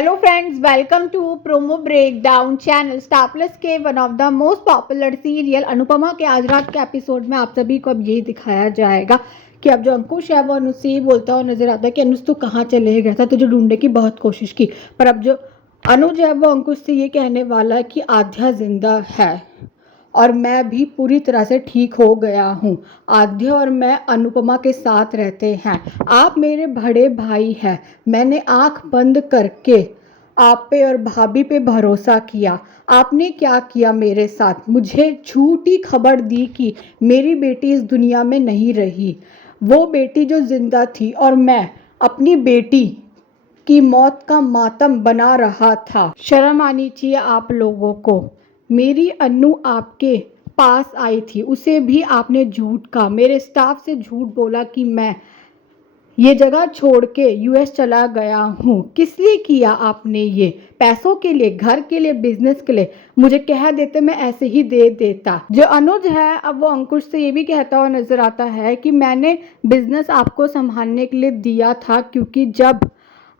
Hello friends, welcome to promo breakdown channel. Star plus के one of the most popular serial Anupama के आज रात के एपिसोड में आप सभी को अब यही दिखाया जाएगा कि अब जो अंकुश है वो अनुज से ही बोलता हुआ नजर आता है कि अनुज तू कहाँ चले गया था, तुझे ढूंढने की बहुत कोशिश की। पर अब जो अनुज है वो अंकुश से ये कहने वाला है कि आध्या जिंदा है और मैं भी पूरी तरह से ठीक हो गया हूँ। आध्या और मैं अनुपमा के साथ रहते हैं। आप मेरे बड़े भाई हैं। मैंने आंख बंद करके आप पे और भाभी पे भरोसा किया। आपने क्या किया मेरे साथ? मुझे झूठी खबर दी कि मेरी बेटी इस दुनिया में नहीं रही। वो बेटी जो जिंदा थी और मैं अपनी बेटी की मौत का मातम बना रहा था। शर्म आनी चाहिए आप लोगों को। मेरी अन्नू आपके पास आई थी, उसे भी आपने झूठ कहा, मेरे स्टाफ से झूठ बोला कि मैं ये जगह छोड़ के यूएस चला गया हूँ। किस लिए किया आपने ये? पैसों के लिए, घर के लिए, बिजनेस के लिए? मुझे कह देते मैं ऐसे ही दे देता। जो अनुज है अब वो अंकुश से ये भी कहता हुआ नजर आता है कि मैंने बिजनेस आपको संभालने के लिए दिया था, क्योंकि जब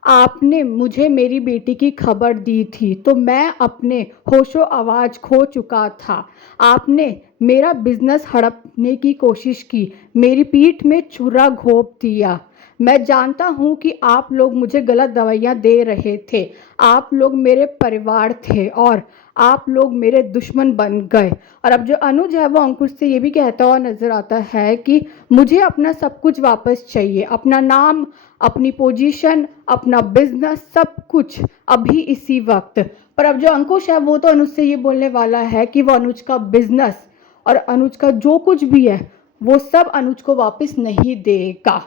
आपने मुझे मेरी बेटी की खबर दी थी तो मैं अपने होशो आवाज खो चुका था। आपने मेरा बिजनेस हड़पने की कोशिश की, मेरी पीठ में छुरा घोंप दिया। मैं जानता हूँ कि आप लोग मुझे गलत दवाइयाँ दे रहे थे। आप लोग मेरे परिवार थे और आप लोग मेरे दुश्मन बन गए। और अब जो अनुज है वो अंकुश से ये भी कहता हुआ नजर आता है कि मुझे अपना सब कुछ वापस चाहिए, अपना नाम, अपनी पोजीशन, अपना बिजनेस, सब कुछ अभी इसी वक्त। पर अब जो अंकुश है वो तो अनुज से ये बोलने वाला है कि वो अनुज का बिजनेस और अनुज का जो कुछ भी है वो सब अनुज को वापस नहीं देगा।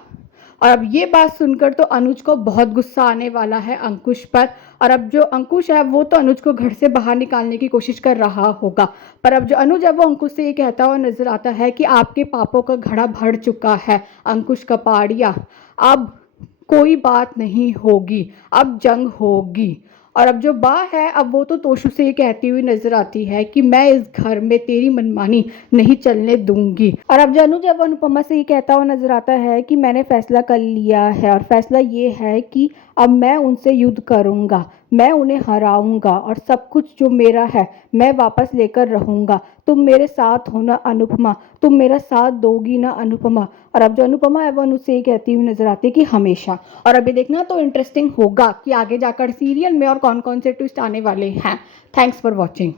और अब ये बात सुनकर तो अनुज को बहुत गुस्सा आने वाला है अंकुश पर। और अब जो अंकुश है वो तो अनुज को घर से बाहर निकालने की कोशिश कर रहा होगा। पर अब जो अनुज है वो अंकुश से ये कहता हुआ नजर आता है कि आपके पापों का घड़ा भर चुका है अंकुश कपाड़िया। अब कोई बात नहीं होगी, अब जंग होगी। और अब जो बा है अब वो तो तोशु से ये कहती हुई नजर आती है कि मैं इस घर में तेरी मनमानी नहीं चलने दूंगी। और अब जानू जब अनुपमा से ये कहता हुआ नजर आता है कि मैंने फैसला कर लिया है और फैसला ये है कि अब मैं उनसे युद्ध करूंगा, मैं उन्हें हराऊंगा और सब कुछ जो मेरा है मैं वापस लेकर रहूंगा। तुम मेरे साथ हो ना अनुपमा, तुम मेरा साथ दोगी ना अनुपमा? और अब जो अनुपमा है वो अनु से ये कहती हुई नजर आती है कि हमेशा। और अभी देखना तो इंटरेस्टिंग होगा कि आगे जाकर सीरियल में और कौन कौन से ट्विस्ट आने वाले हैं। Thanks for watching.